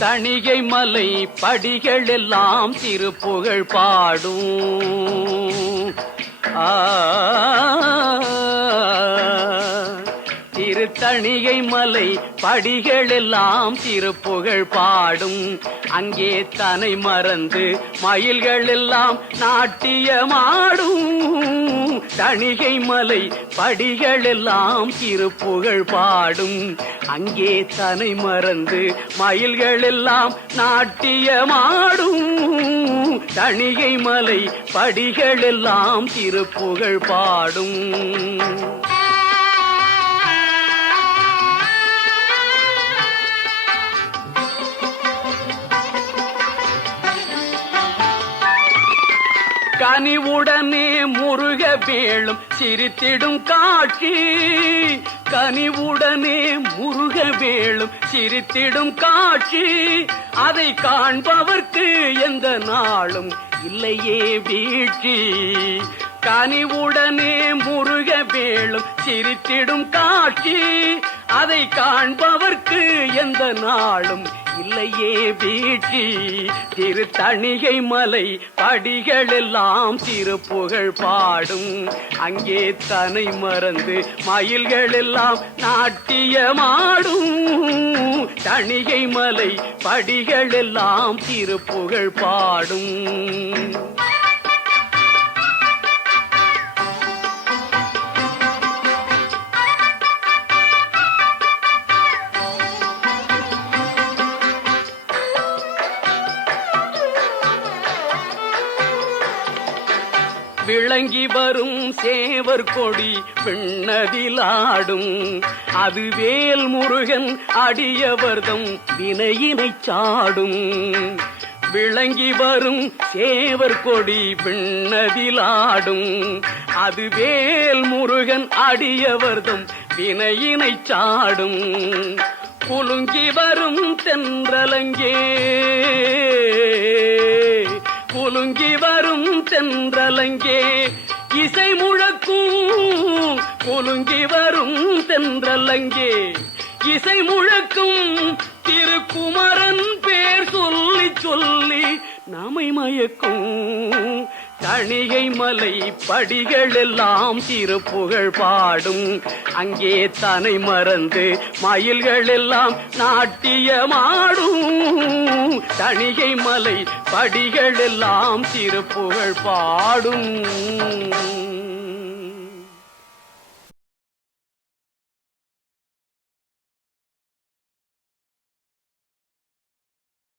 தணிகை மலை படிகள் எல்லாம் திருப்புகழ் பாடும். திருத்தணிகை மலை படிகள் எல்லாம் திருப்புகழ் பாடும். அங்கே தனை மறந்து மயில்கள் எல்லாம் நாட்டியமாடும். தணிகை மலை படிகள் எல்லாம் திருப்புகழ் பாடும். அங்கே தனை மறந்து மயில்கள் எல்லாம் நாட்டியமாடும். தணிகை மலை படிகள் எல்லாம் திருப்புகழ் பாடும். கனிவுடனே முருக வேளும் சிரித்திடும் காட்சி. கனிவுடனே முருக வேளும் சிரித்திடும் காட்சி. அதை காண்பவர்க்கு எந்த நாளும் இல்லையே வீழ்ச்சி. கனிவுடனே முருக வேளும் சிரித்திடும் காட்சி. அதை காண்பவர்க்கு எந்த நாளும் இல்லையே வீழ்ச்சி. திருத்தணிகை மலை படிகள் எல்லாம் திருப்புகழ் பாடும். அங்கே தனை மறந்து மயில்கள் எல்லாம் நாட்டியமாடும். தணிகை மலை படிகள் எல்லாம் திருப்புகழ் பாடும். விளங்கி வரும் சேவர் கொடி விண்ணதிலாடும். அது வேல் முருகன் அடியவர்தம் வினையினை சாடும். விளங்கி வரும் சேவர் கொடி விண்ணதிலாடும். அது வேல் முருகன் அடியவர்தம் வினையினை சாடும். குலுங்கி வரும் தென்றலங்கே குலுங்கி வரும் தென்றலங்கே இசை முழக்கும். குலுங்கி வரும் தென்றலங்கே இசை முழக்கும். திருக்குமரன் பேர் சொல்லி சொல்லி நாமை மயக்கும். தணிகை மலை படிகள் எல்லாம் திருப்புகழ் பாடும். அங்கே தனை மறந்து மயில்கள் எல்லாம் நாட்டியமாடும். தணிகை மலை படிகள் எல்லாம் திருப்புகழ் பாடும்.